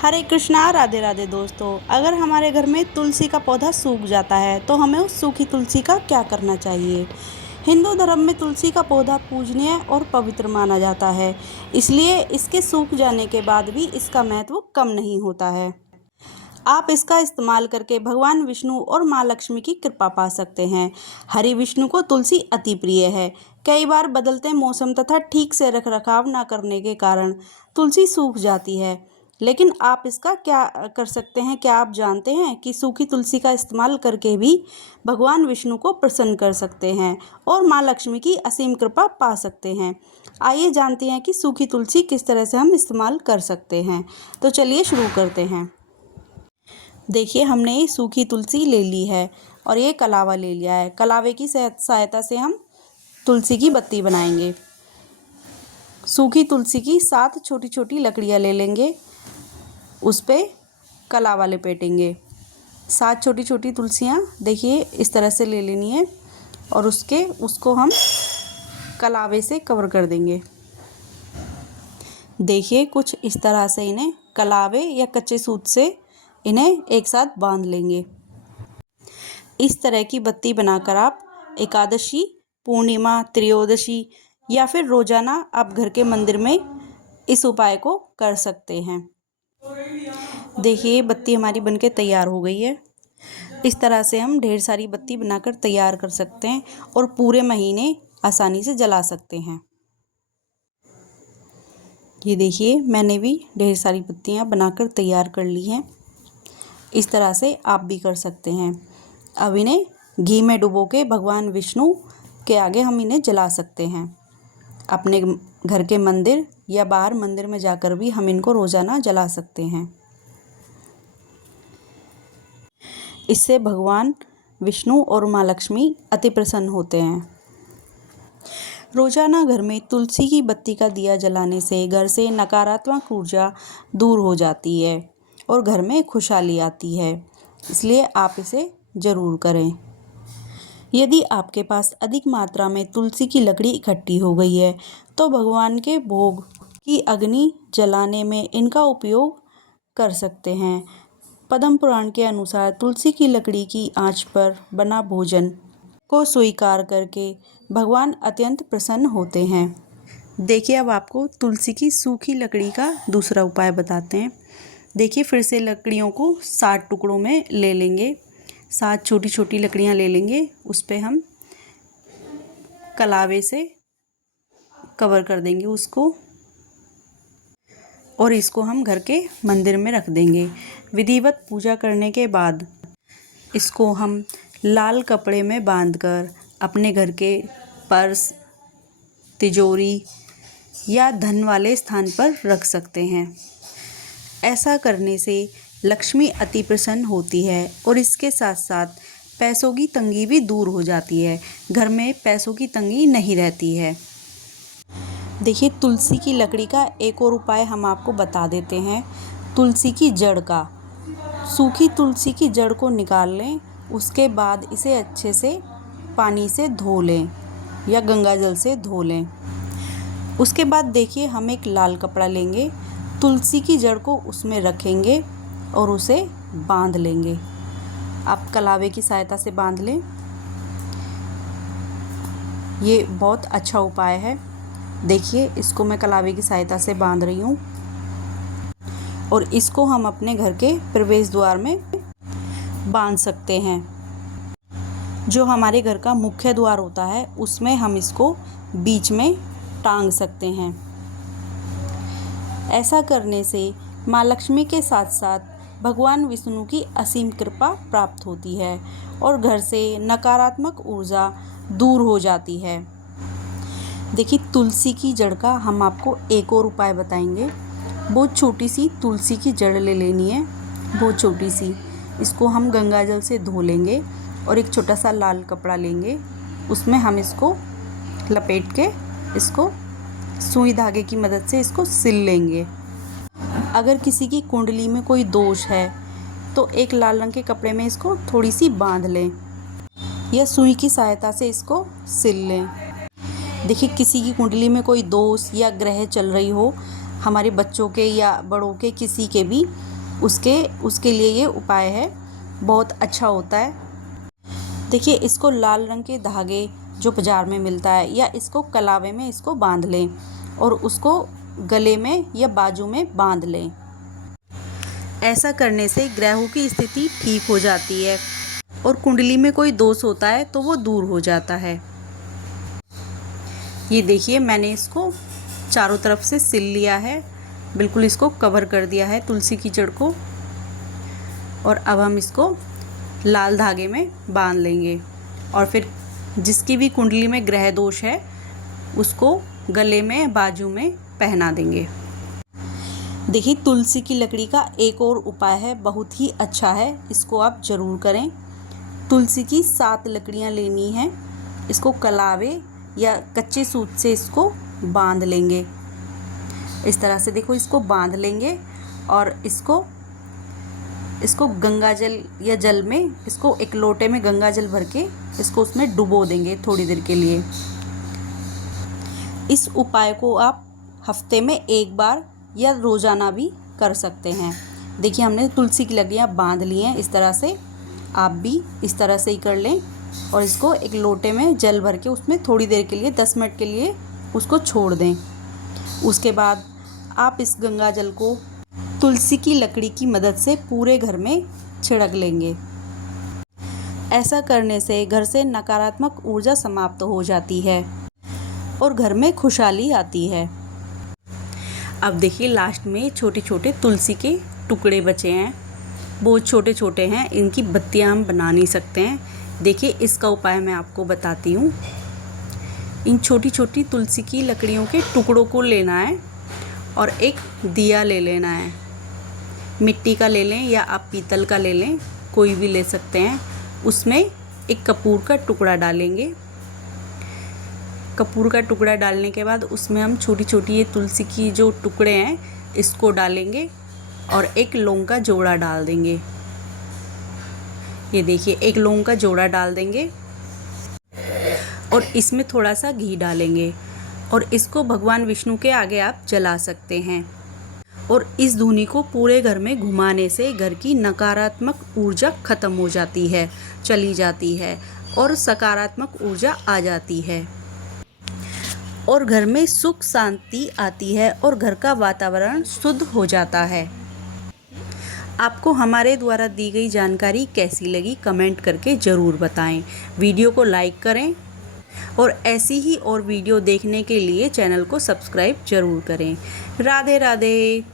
हरे कृष्णा, राधे राधे दोस्तों। अगर हमारे घर में तुलसी का पौधा सूख जाता है तो हमें उस सूखी तुलसी का क्या करना चाहिए। हिंदू धर्म में तुलसी का पौधा पूजनीय और पवित्र माना जाता है, इसलिए इसके सूख जाने के बाद भी इसका महत्व कम नहीं होता है। आप इसका इस्तेमाल करके भगवान विष्णु और माँ लक्ष्मी की कृपा पा सकते हैं। हरि विष्णु को तुलसी अति प्रिय है। कई बार बदलते मौसम तथा ठीक से रखरखाव न करने के कारण तुलसी सूख जाती है, लेकिन आप इसका क्या कर सकते हैं। क्या आप जानते हैं कि सूखी तुलसी का इस्तेमाल करके भी भगवान विष्णु को प्रसन्न कर सकते हैं और माँ लक्ष्मी की असीम कृपा पा सकते हैं। आइए जानते हैं कि सूखी तुलसी किस तरह से हम इस्तेमाल कर सकते हैं। तो चलिए शुरू करते हैं। देखिए, हमने ये सूखी तुलसी ले ली है और ये कलावा ले लिया है। कलावे की सहायता से हम तुलसी की बत्ती बनाएंगे। सूखी तुलसी की 7 छोटी छोटी लकड़ियाँ ले लेंगे, उस पर कलावा लपेटेंगे। 7 छोटी छोटी तुलसियाँ देखिए इस तरह से ले लेनी है और उसको हम कलावे से कवर कर देंगे। देखिए, कुछ इस तरह से इन्हें कलावे या कच्चे सूत से इन्हें एक साथ बांध लेंगे। इस तरह की बत्ती बनाकर आप एकादशी, पूर्णिमा, त्रयोदशी या फिर रोजाना आप घर के मंदिर में इस उपाय को कर सकते हैं। देखिए, बत्ती हमारी बनके तैयार हो गई है। इस तरह से हम ढेर सारी बत्ती बनाकर तैयार कर सकते हैं और पूरे महीने आसानी से जला सकते हैं। ये देखिए, मैंने भी ढेर सारी बत्तियां बनाकर तैयार कर ली हैं। इस तरह से आप भी कर सकते हैं। अब इन्हें घी में डुबो के भगवान विष्णु के आगे हम इन्हें जला सकते हैं। अपने घर के मंदिर या बाहर मंदिर में जाकर भी हम इनको रोजाना जला सकते हैं। इससे भगवान विष्णु और माँ लक्ष्मी अति प्रसन्न होते हैं। रोजाना घर में तुलसी की बत्ती का दिया जलाने से घर से नकारात्मक ऊर्जा दूर हो जाती है और घर में खुशहाली आती है, इसलिए आप इसे ज़रूर करें। यदि आपके पास अधिक मात्रा में तुलसी की लकड़ी इकट्ठी हो गई है तो भगवान के भोग की अग्नि जलाने में इनका उपयोग कर सकते हैं। पद्म पुराण के अनुसार तुलसी की लकड़ी की आंच पर बना भोजन को स्वीकार करके भगवान अत्यंत प्रसन्न होते हैं। देखिए, अब आपको तुलसी की सूखी लकड़ी का दूसरा उपाय बताते हैं। देखिए, फिर से लकड़ियों को 7 टुकड़ों में ले लेंगे। 7 छोटी छोटी लकड़ियां ले लेंगे, उस पर हम कलावे से कवर कर देंगे उसको और इसको हम घर के मंदिर में रख देंगे। विधिवत पूजा करने के बाद इसको हम लाल कपड़े में बांधकर अपने घर के पर्स, तिजोरी या धन वाले स्थान पर रख सकते हैं। ऐसा करने से लक्ष्मी अति प्रसन्न होती है और इसके साथ साथ पैसों की तंगी भी दूर हो जाती है। घर में पैसों की तंगी नहीं रहती है। देखिए, तुलसी की लकड़ी का एक और उपाय हम आपको बता देते हैं। तुलसी की जड़ का, सूखी तुलसी की जड़ को निकाल लें, उसके बाद इसे अच्छे से पानी से धो लें या गंगा जल से धो लें। उसके बाद देखिए, हम एक लाल कपड़ा लेंगे, तुलसी की जड़ को उसमें रखेंगे और उसे बांध लेंगे। आप कलावे की सहायता से बांध लें। ये बहुत अच्छा उपाय है। देखिए, इसको मैं कलावे की सहायता से बांध रही हूँ और इसको हम अपने घर के प्रवेश द्वार में बांध सकते हैं। जो हमारे घर का मुख्य द्वार होता है उसमें हम इसको बीच में टांग सकते हैं। ऐसा करने से माँ लक्ष्मी के साथ साथ भगवान विष्णु की असीम कृपा प्राप्त होती है और घर से नकारात्मक ऊर्जा दूर हो जाती है। देखिए, तुलसी की जड़ का हम आपको एक और उपाय बताएंगे। बहुत छोटी सी तुलसी की जड़ ले लेनी है, बहुत छोटी सी। इसको हम गंगा जल से धो लेंगे और एक छोटा सा लाल कपड़ा लेंगे, उसमें हम इसको लपेट के इसको सुई धागे की मदद से इसको सिल लेंगे। अगर किसी की कुंडली में कोई दोष है तो एक लाल रंग के कपड़े में इसको थोड़ी सी बांध लें या सुई की सहायता से इसको सिल लें। देखिए, किसी की कुंडली में कोई दोष या ग्रह चल रही हो हमारे बच्चों के या बड़ों के किसी के भी उसके लिए ये उपाय है, बहुत अच्छा होता है। देखिए, इसको लाल रंग के धागे जो बाज़ार में मिलता है या इसको कलावे में इसको बांध लें और उसको गले में या बाजू में बांध लें। ऐसा करने से ग्रहों की स्थिति ठीक हो जाती है और कुंडली में कोई दोष होता है तो वो दूर हो जाता है। ये देखिए, मैंने इसको चारों तरफ से सिल लिया है, बिल्कुल इसको कवर कर दिया है तुलसी की जड़ को। और अब हम इसको लाल धागे में बांध लेंगे और फिर जिसकी भी कुंडली में ग्रह दोष है उसको गले में बाजू में पहना देंगे। देखिए, तुलसी की लकड़ी का एक और उपाय है, बहुत ही अच्छा है, इसको आप ज़रूर करें। तुलसी की 7 लकड़ियाँ लेनी हैं, इसको कलावे या कच्चे सूत से इसको बांध लेंगे। इस तरह से देखो, इसको बांध लेंगे और इसको गंगा जल या जल में, इसको एक लोटे में गंगा जल भर के इसको उसमें डुबो देंगे थोड़ी देर के लिए। इस उपाय को आप हफ्ते में 1 बार या रोज़ाना भी कर सकते हैं। देखिए, हमने तुलसी की लकड़ियाँ बांध ली हैं, इस तरह से आप भी इस तरह से ही कर लें और इसको एक लोटे में जल भर के उसमें थोड़ी देर के लिए 10 मिनट के लिए उसको छोड़ दें। उसके बाद आप इस गंगा जल को तुलसी की लकड़ी की मदद से पूरे घर में छिड़क लेंगे। ऐसा करने से घर से नकारात्मक ऊर्जा समाप्त हो जाती है और घर में खुशहाली आती है। अब देखिए, लास्ट में छोटे छोटे तुलसी के टुकड़े बचे हैं, बहुत छोटे छोटे हैं, इनकी बत्तियां हम बना नहीं सकते हैं। देखिए, इसका उपाय मैं आपको बताती हूँ। इन छोटी छोटी तुलसी की लकड़ियों के टुकड़ों को लेना है और एक दिया ले लेना है। मिट्टी का ले लें या आप पीतल का ले लें, कोई भी ले सकते हैं। उसमें एक कपूर का टुकड़ा डालेंगे। कपूर का टुकड़ा डालने के बाद उसमें हम छोटी छोटी ये तुलसी की जो टुकड़े हैं इसको डालेंगे और एक लौंग का जोड़ा डाल देंगे। ये देखिए, एक लौंग का जोड़ा डाल देंगे और इसमें थोड़ा सा घी डालेंगे और इसको भगवान विष्णु के आगे आप जला सकते हैं। और इस धूनी को पूरे घर में घुमाने से घर की नकारात्मक ऊर्जा खत्म हो जाती है, चली जाती है और सकारात्मक ऊर्जा आ जाती है और घर में सुख शांति आती है और घर का वातावरण शुद्ध हो जाता है। आपको हमारे द्वारा दी गई जानकारी कैसी लगी कमेंट करके ज़रूर बताएं। वीडियो को लाइक करें और ऐसी ही और वीडियो देखने के लिए चैनल को सब्सक्राइब ज़रूर करें। राधे राधे।